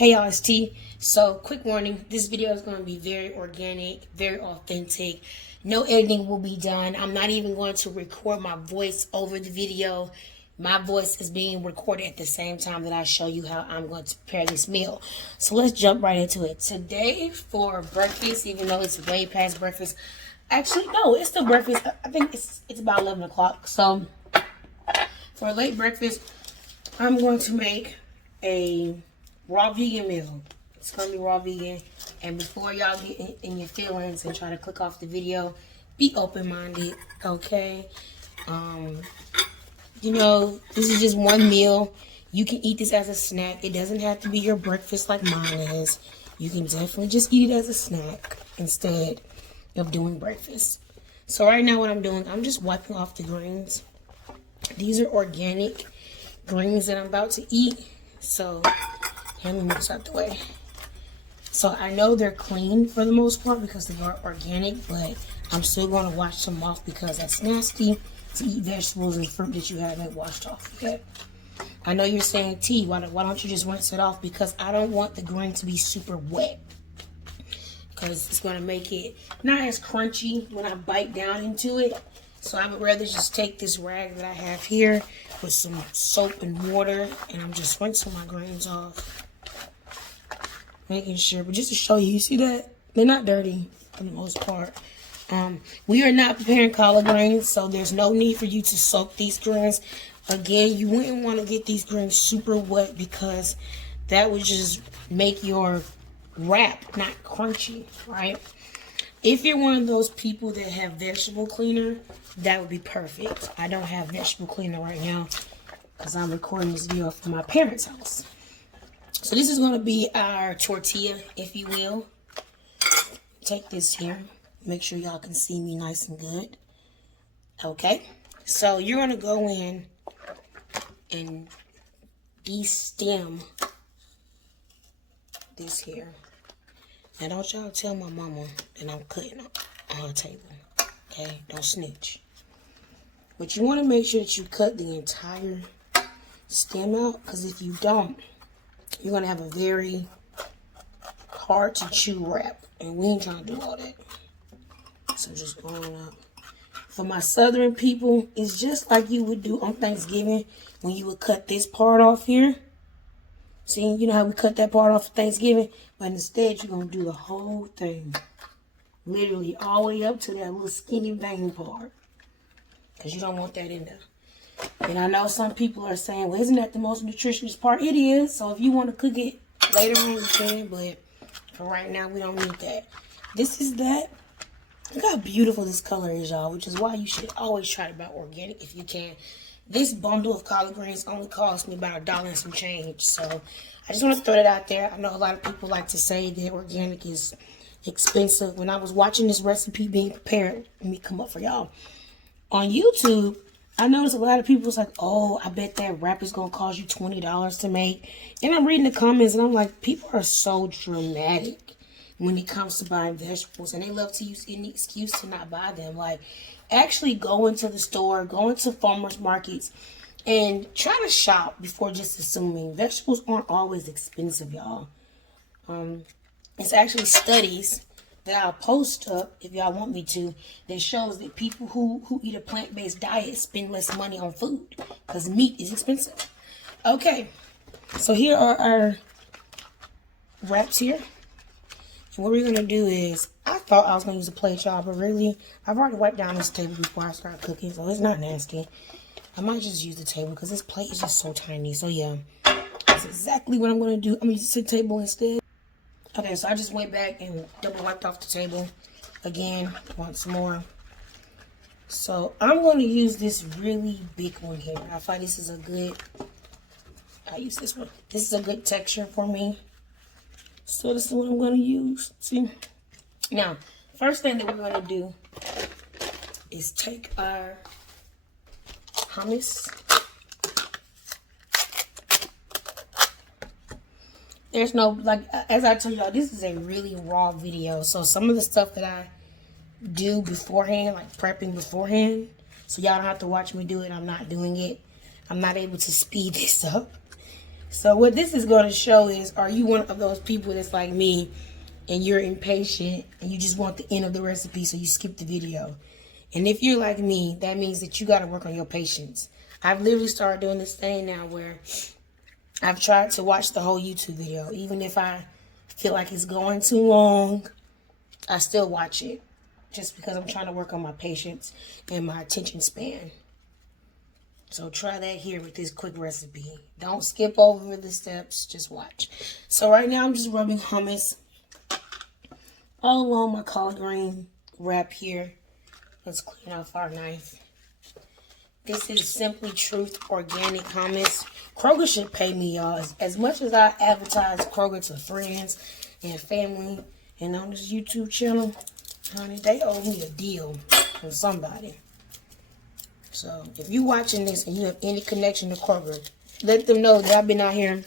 Hey y'all, it's T. So, quick warning, this video is going to be very organic, very authentic. No editing will be done. I'm not even going to record my voice over the video. My voice is being recorded at the same time that I show you how I'm going to prepare this meal. So let's jump right into it. Today for breakfast, even though it's way past breakfast, actually no, it's still breakfast. I think it's about 11 o'clock. So for late breakfast, I'm going to make a raw vegan meal. It's gonna be raw vegan. And before y'all get in your feelings and try to click off the video, be open-minded, okay? You know, this is just one meal. You can eat this as a snack. It doesn't have to be your breakfast like mine is. You can definitely just eat it as a snack instead of doing breakfast. So right now what I'm doing, I'm just wiping off the greens. These are organic greens that I'm about to eat. So let me move this out the way. So I know they're clean for the most part because they are organic, but I'm still going to wash them off because that's nasty to eat vegetables and fruit that you haven't washed off, okay? I know you're saying, T, why don't you just rinse it off? Because I don't want the grain to be super wet, because it's going to make it not as crunchy when I bite down into it. So I would rather just take this rag that I have here with some soap and water, and I'm just rinsing my grains off. Making sure, but just to show you, you see that? They're not dirty for the most part. We are not preparing collard greens, so there's no need for you to soak these greens. Again, you wouldn't want to get these greens super wet because that would just make your wrap not crunchy, right? If you're one of those people that have vegetable cleaner, that would be perfect. I don't have vegetable cleaner right now because I'm recording this video from my parents' house. So this is going to be our tortilla, if you will. Take this here. Make sure y'all can see me nice and good. Okay. So you're going to go in and de-stem this here. Now don't y'all tell my mama that I'm cutting on her table. Okay? Don't snitch. But you want to make sure that you cut the entire stem out, because if you don't, you're going to have a very hard to chew wrap. And we ain't trying to do all that. So just going up. For my southern people, it's just like you would do on Thanksgiving when you would cut this part off here. See, you know how we cut that part off for Thanksgiving? But instead, you're going to do the whole thing. Literally all the way up to that little skinny vein part. Because you don't want that in there. And I know some people are saying, well, isn't that the most nutritious part? It is. So if you want to cook it later on, you can. But for right now, we don't need that. This is that. Look how beautiful this color is, y'all. Which is why you should always try to buy organic if you can. This bundle of collard greens only cost me about $1 and some change. So I just want to throw that out there. I know a lot of people like to say that organic is expensive. When I was watching this recipe being prepared, let me come up for y'all. On YouTube, I noticed a lot of people was like, oh, I bet that wrap is going to cost you $20 to make. And I'm reading the comments and I'm like, people are so dramatic when it comes to buying vegetables. And they love to use any excuse to not buy them. Like, actually go into the store, go into farmers markets, and try to shop before just assuming. Vegetables aren't always expensive, y'all. It's actually studies that I'll post up if y'all want me to, that shows that people who eat a plant-based diet spend less money on food because meat is expensive. Okay, so here are our wraps here. And what we're going to do is, I thought I was going to use a plate, y'all, but really, I've already wiped down this table before I start cooking, so it's not nasty. I might just use the table because this plate is just so tiny. So yeah, that's exactly what I'm going to do. I'm going to use the table instead. Okay, so I just went back and double wiped off the table again once more. So I'm going to use this really big one here. I find this is a good, I'll use this one. This is a good texture for me. So this is what I'm going to use. See? Now, first thing that we're going to do is take our hummus. There's no, like, as I told y'all, this is a really raw video. So some of the stuff that I do beforehand, like prepping beforehand, so y'all don't have to watch me do it, I'm not doing it. I'm not able to speed this up. So what this is going to show is, are you one of those people that's like me and you're impatient and you just want the end of the recipe, so you skip the video? And if you're like me, that means that you got to work on your patience. I've literally started doing this thing now where I've tried to watch the whole YouTube video. Even if I feel like it's going too long, I still watch it. Just because I'm trying to work on my patience and my attention span. So try that here with this quick recipe. Don't skip over the steps, just watch. So right now I'm just rubbing hummus all along my collard green wrap here. Let's clean off our knife. This is Simply Truth Organic Hummus. Kroger should pay me, y'all. As much as I advertise Kroger to friends and family and on this YouTube channel, honey, they owe me a deal from somebody. So if you're watching this and you have any connection to Kroger, let them know that I've been out here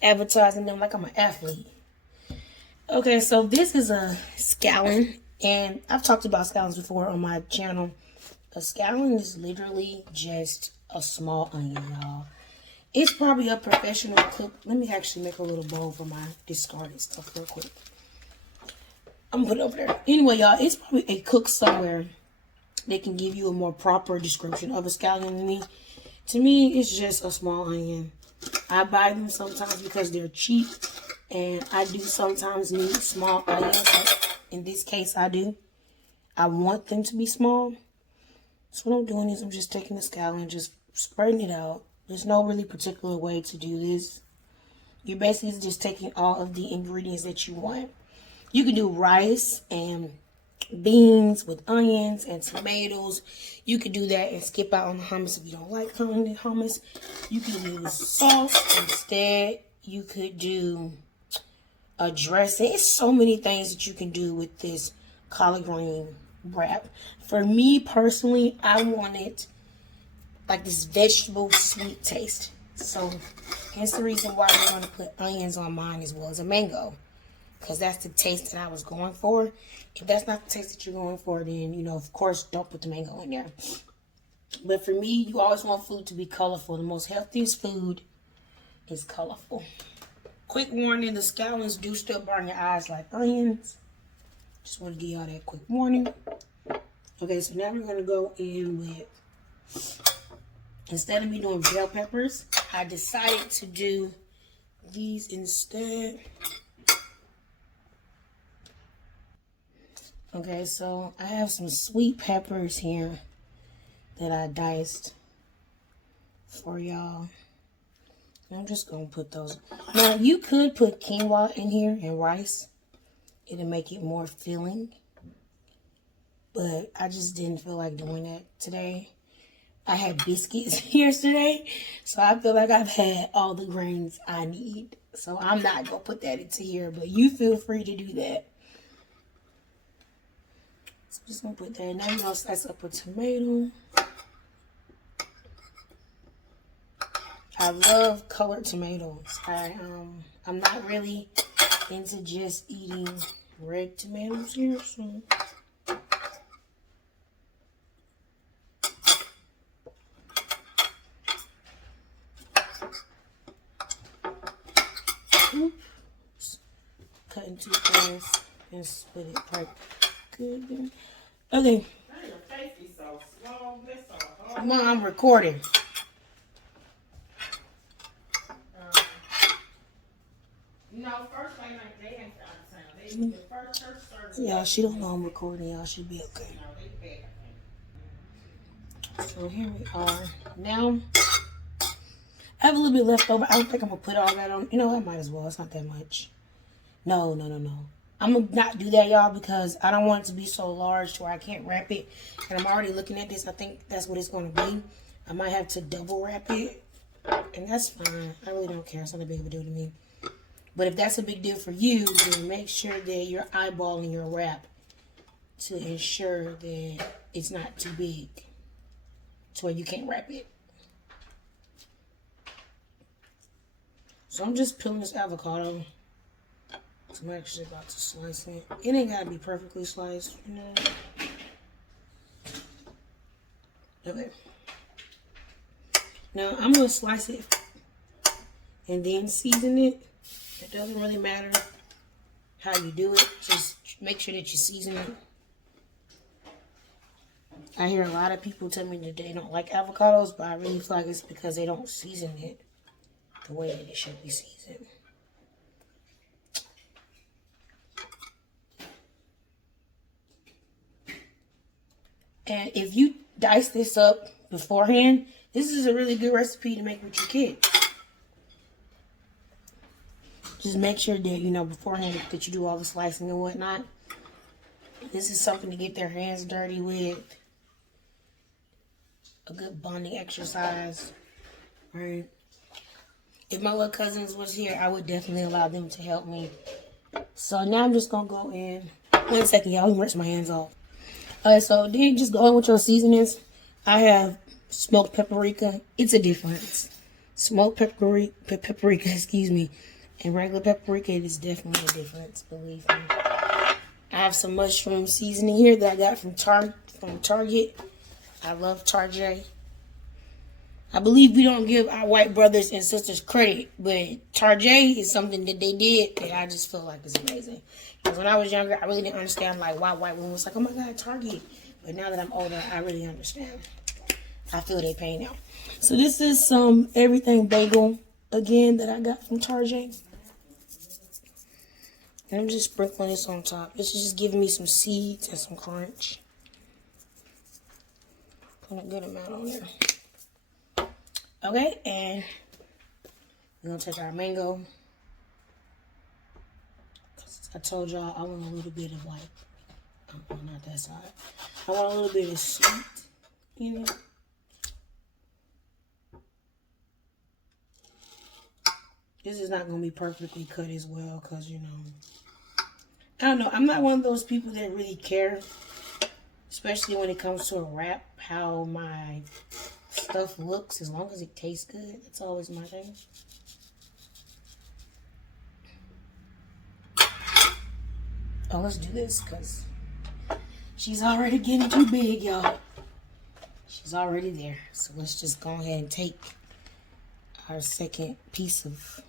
advertising them like I'm an athlete. Okay, so this is a scallion, and I've talked about scallions before on my channel. A scallion is literally just a small onion, y'all. It's probably a professional cook. Let me actually make a little bowl for my discarded stuff real quick. I'm gonna put it over there. Anyway, y'all, it's probably a cook somewhere that can give you a more proper description of a scallion than me. To me, it's just a small onion. I buy them sometimes because they're cheap, and I do sometimes need small onions. Like in this case, I do. I want them to be small. So what I'm doing is I'm just taking the scallion, just spreading it out. There's no really particular way to do this. You're basically just taking all of the ingredients that you want. You can do rice and beans with onions and tomatoes. You could do that and skip out on the hummus if you don't like hummus. You can use sauce instead. You could do a dressing. It's so many things that you can do with this collard green wrap. For me personally, I wanted like this vegetable sweet taste. So hence the reason why I want to put onions on mine as well as a mango. Because that's the taste that I was going for. If that's not the taste that you're going for, then, you know, of course, don't put the mango in there. But for me, you always want food to be colorful. The most healthiest food is colorful. Quick warning, the scallions do still burn your eyes like onions. Just want to give y'all that quick warning. Okay, so now we're going to go in with, instead of me doing bell peppers, I decided to do these instead. Okay, so I have some sweet peppers here that I diced for y'all. I'm just going to put those. Now, you could put quinoa in here and rice. It'll make it more filling. But I just didn't feel like doing that today. I had biscuits yesterday, so I feel like I've had all the grains I need. So I'm not going to put that into here, but you feel free to do that. Just gonna put that. Now we're gonna slice up a tomato. I love colored tomatoes. I'm not really into just eating red tomatoes here, so oops. Cutting too fast and split it right good. Okay. Come on, I'm recording. Yeah, she don't know I'm recording. Y'all should be okay. So here we are. Now, I have a little bit left over. I don't think I'm going to put all that on. You know, I might as well. It's not that much. No. I'm going to not do that, y'all, because I don't want it to be so large to where I can't wrap it. And I'm already looking at this. I think that's what it's going to be. I might have to double wrap it. And that's fine. I really don't care. It's not a big of a deal to me. But if that's a big deal for you, then make sure that you're eyeballing your wrap to ensure that it's not too big to where you can't wrap it. So I'm just peeling this avocado. So I'm actually about to slice it. It ain't gotta be perfectly sliced, you know. Okay. Now I'm gonna slice it and then season it. It doesn't really matter how you do it. Just make sure that you season it. I hear a lot of people tell me that they don't like avocados, but I really feel like it's because they don't season it the way that it should be seasoned. And if you dice this up beforehand, this is a really good recipe to make with your kids. Just make sure that, you know, beforehand that you do all the slicing and whatnot. This is something to get their hands dirty with. A good bonding exercise. Right? If my little cousins was here, I would definitely allow them to help me. So now I'm just going to go in. 1 second, y'all. Let me rinse my hands off. Alright, so then just go in with your seasonings. I have smoked paprika. It's a difference. Smoked paprika, excuse me, and regular paprika, it is definitely a difference, believe me. I have some mushroom seasoning here that I got from Target. I love Target. I believe we don't give our white brothers and sisters credit, but Target is something that they did that I just feel like is amazing. Because when I was younger, I really didn't understand like why white women was like, oh my God, Target. But now that I'm older, I really understand. I feel their pain now. So this is some everything bagel again that I got from Target. And I'm just sprinkling this on top. This is just giving me some seeds and some crunch. Put a good amount on there. Okay, and we're going to take our mango. I told y'all I want a little bit of like, oh, not that side. I want a little bit of sweet in it. This is not going to be perfectly cut as well because, you know, I don't know. I'm not one of those people that really care, especially when it comes to a wrap, how my stuff looks as long as it tastes good. That's always my thing. Oh, let's do this because she's already getting too big, y'all. She's already there. So let's just go ahead and take our second piece of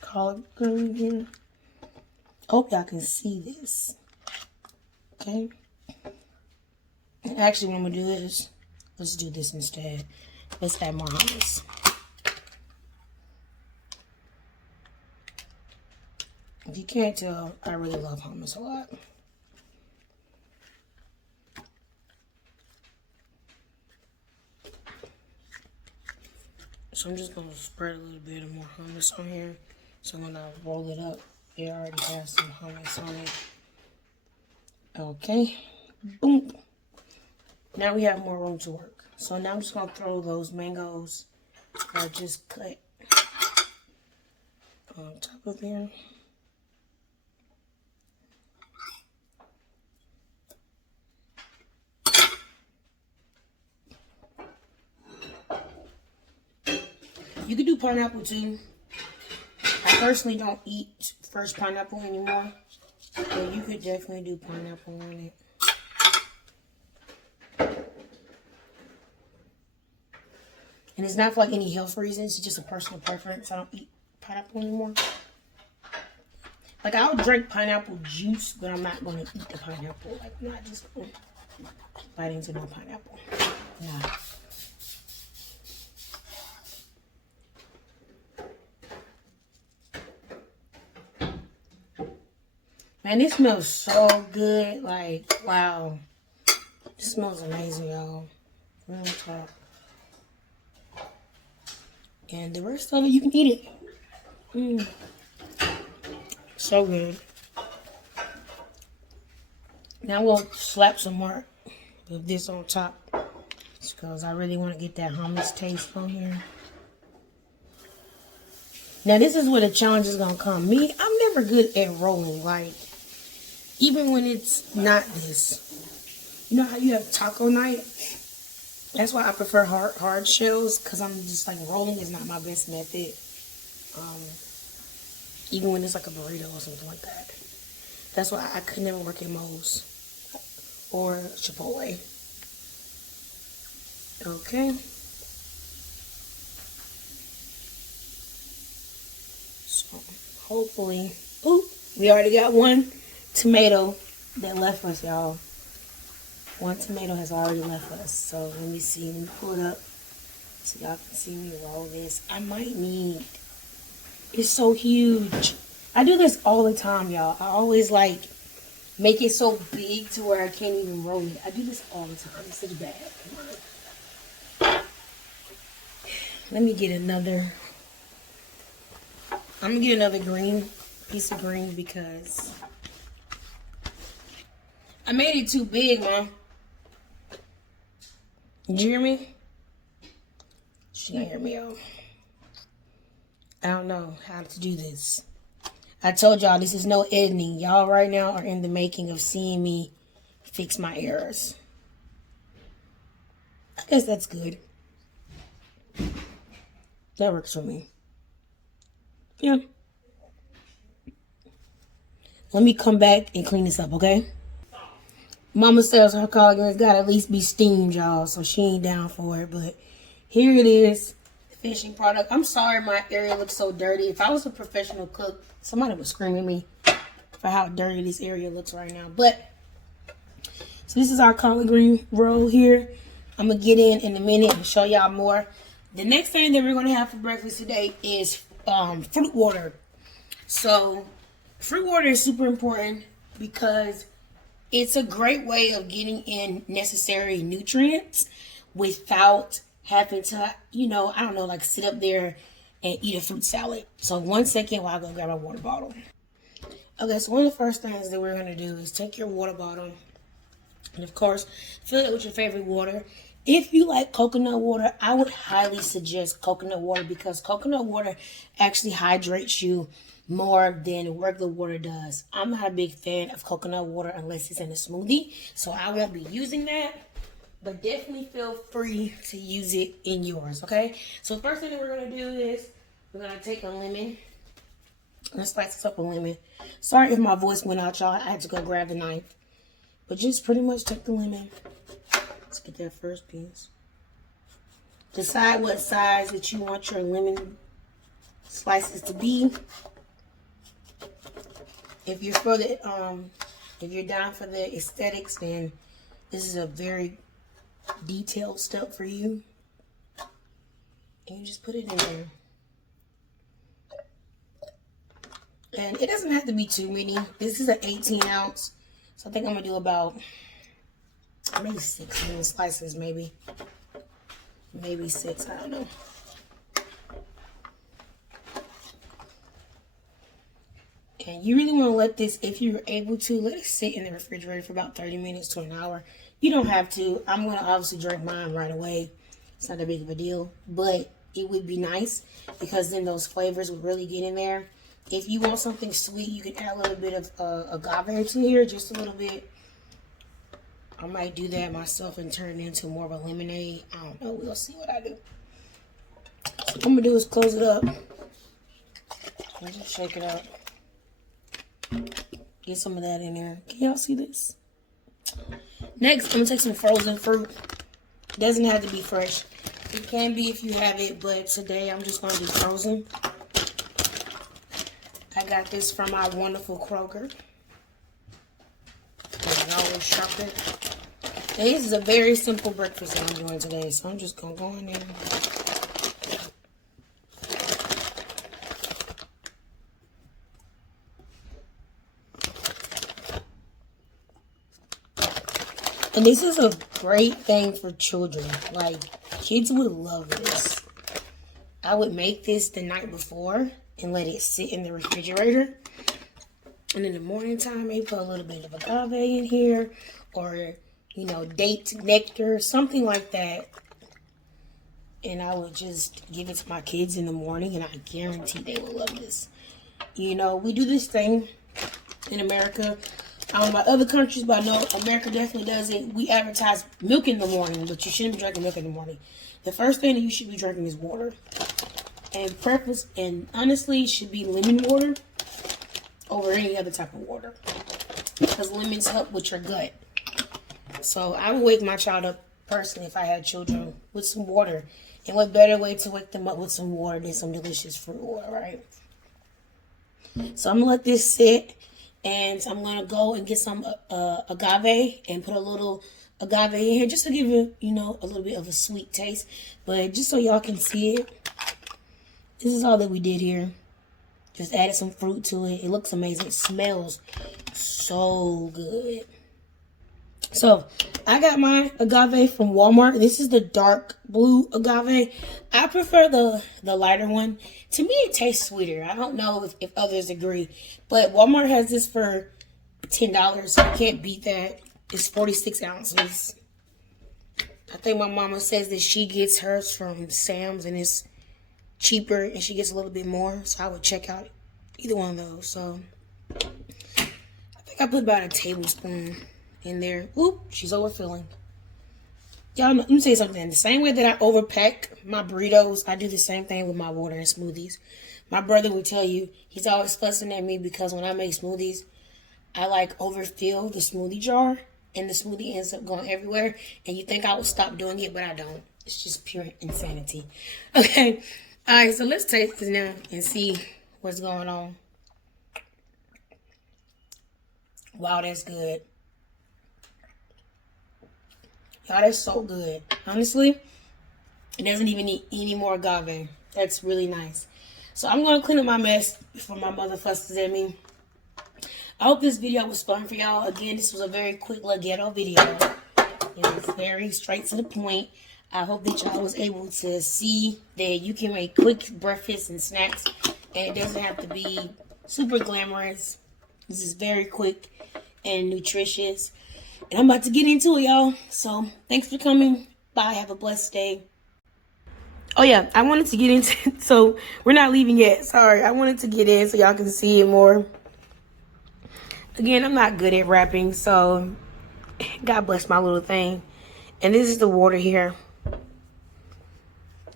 collard green here. Hope y'all can see this. Okay. And actually, what I'm going to do is, let's do this instead. Let's add more hummus. If you can't tell, I really love hummus a lot. So I'm just going to spread a little bit of more hummus on here. So when I roll it up, it already has some hummus on it. Okay. Boom. Now we have more room to work. So now I'm just going to throw those mangoes that I just cut on top of there. You could do pineapple too. I personally don't eat fresh pineapple anymore. But you could definitely do pineapple on it. And it's not for like any health reasons. It's just a personal preference. I don't eat pineapple anymore. Like I'll drink pineapple juice, but I'm not going to eat the pineapple. Like I'm not just going to bite into no pineapple. Nah. Man, this smells so good. Like, wow. This smells amazing, y'all. Real talk. And the rest of it, you can eat it. So good. Now we'll slap some more of this on top. Because I really want to get that hummus taste on here. Now, this is where the challenge is going to come. Me, I'm never good at rolling. Like, even when it's not this. You know how you have taco night? That's why I prefer hard shells. Because I'm just like, rolling is not my best method. Even when it's like a burrito or something like that. That's why I could never work at Moe's. Or Chipotle. Okay. hopefully. Ooh, we already got one tomato that left us, y'all. One tomato has already left us. So let me see. Let me pull it up so y'all can see me roll this. I might need. It's so huge. I do this all the time, y'all. I always like make it so big to where I can't even roll it. I do this all the time. It's such bad. Let me get another. I'm gonna get another piece of green because I made it too big, Mom. Did you hear me? She didn't hear me, y'all. I don't know how to do this. I told y'all this is no editing. Y'all right now are in the making of seeing me fix my errors. I guess that's good. That works for me. Yeah. Let me come back and clean this up, okay? Mama says her collard greens gotta at least be steamed, y'all, so she ain't down for it. But here it is, the finishing product. I'm sorry my area looks so dirty. If I was a professional cook, somebody would scream at me for how dirty this area looks right now. But, so this is our collard green roll here. I'm gonna get in a minute and show y'all more. The next thing that we're gonna have for breakfast today is fruit water. So, fruit water is super important because it's a great way of getting in necessary nutrients without having to, I don't know, like sit up there and eat a fruit salad. So 1 second while I go grab my water bottle. Okay, so one of the first things that we're going to do is take your water bottle and, of course, fill it with your favorite water. If you like coconut water, I would highly suggest coconut water because coconut water actually hydrates you more than regular water does. I'm not a big fan of coconut water unless it's in a smoothie, so I won't be using that. But definitely feel free to use it in yours, okay? So the first thing that we're going to do is we're going to take a lemon. Let's slice this up a lemon. Sorry if my voice went out, y'all. I had to go grab the knife. But just pretty much take the lemon. Let's get that first piece. Decide what size that you want your lemon slices to be. If you're for the if you're down for the aesthetics, then this is a very detailed step for you. And you just put it in there. And it doesn't have to be too many. This is an 18 ounce. So I think I'm gonna do about maybe 6 lemon slices, maybe 6, I don't know. And you really want to let this, if you're able to, let it sit in the refrigerator for about 30 minutes to an hour. You don't have to. I'm going to obviously drink mine right away. It's not that big of a deal. But it would be nice because then those flavors would really get in there. If you want something sweet, you can add a little bit of agave to here, just a little bit. I might do that myself and turn it into more of a lemonade. I don't know. We'll see what I do. So what I'm going to do is close it up. Let's just shake it up. Get some of that in there. Can y'all see this? Next, I'm going to take some frozen fruit. Doesn't have to be fresh. It can be if you have it, but today I'm just going to do frozen. I got this from our wonderful Kroger. I always shop it. And this is a very simple breakfast that I'm doing today, so I'm just going to go in there. And this is a great thing for children. Like, kids would love this. I would make this the night before and let it sit in the refrigerator. And in the morning time, maybe put a little bit of agave in here. Or, date nectar, something like that. And I would just give it to my kids in the morning. And I guarantee they will love this. We do this thing in America. I don't know about other countries, but I know America definitely does it. We advertise milk in the morning, but you shouldn't be drinking milk in the morning. The first thing that you should be drinking is water. And honestly, it should be lemon water over any other type of water. Because lemons help with your gut. So I would wake my child up personally if I had children with some water. And what better way to wake them up with some water than some delicious fruit water, right? So I'm gonna let this sit, and I'm gonna go and get some agave and put a little agave in here just to give you, you know, a little bit of a sweet taste. But just so y'all can see it, this is all that we did here. Just added some fruit to it. It looks amazing. It smells so good. So I got my agave from Walmart. This is the dark blue agave. I prefer the lighter one. To me, it tastes sweeter. I don't know if others agree, but Walmart has this for $10. So I can't beat that. It's 46 ounces. I think my mama says that she gets hers from Sam's and it's cheaper and she gets a little bit more. So I would check out either one of those. So I think I put about a tablespoon in there. Oop, she's overfilling. Y'all, let me say something. The same way that I overpack my burritos, I do the same thing with my water and smoothies. My brother would tell you, he's always fussing at me because when I make smoothies, I like overfill the smoothie jar and the smoothie ends up going everywhere. And you think I would stop doing it, but I don't. It's just pure insanity. Okay. All right, so let's taste this now and see what's going on. Wow, that's good. Y'all, that's so good. Honestly, it doesn't even need any more agave. That's really nice. So I'm going to clean up my mess before my mother fusses at me. I hope this video was fun for y'all. Again, this was a very quick little ghetto video. It was very straight to the point. I hope that y'all was able to see that you can make quick breakfast and snacks. And it doesn't have to be super glamorous. This is very quick and nutritious. And I'm about to get into it, y'all. So, thanks for coming. Bye. Have a blessed day. Oh, yeah. I wanted to get into... So, we're not leaving yet. Sorry. I wanted to get in so y'all can see it more. Again, I'm not good at rapping. So, God bless my little thing. And this is the water here.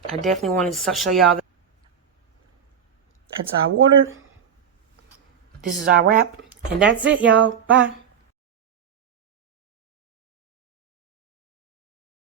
I definitely wanted to show y'all. That's our water. This is our wrap. And that's it, y'all. Bye.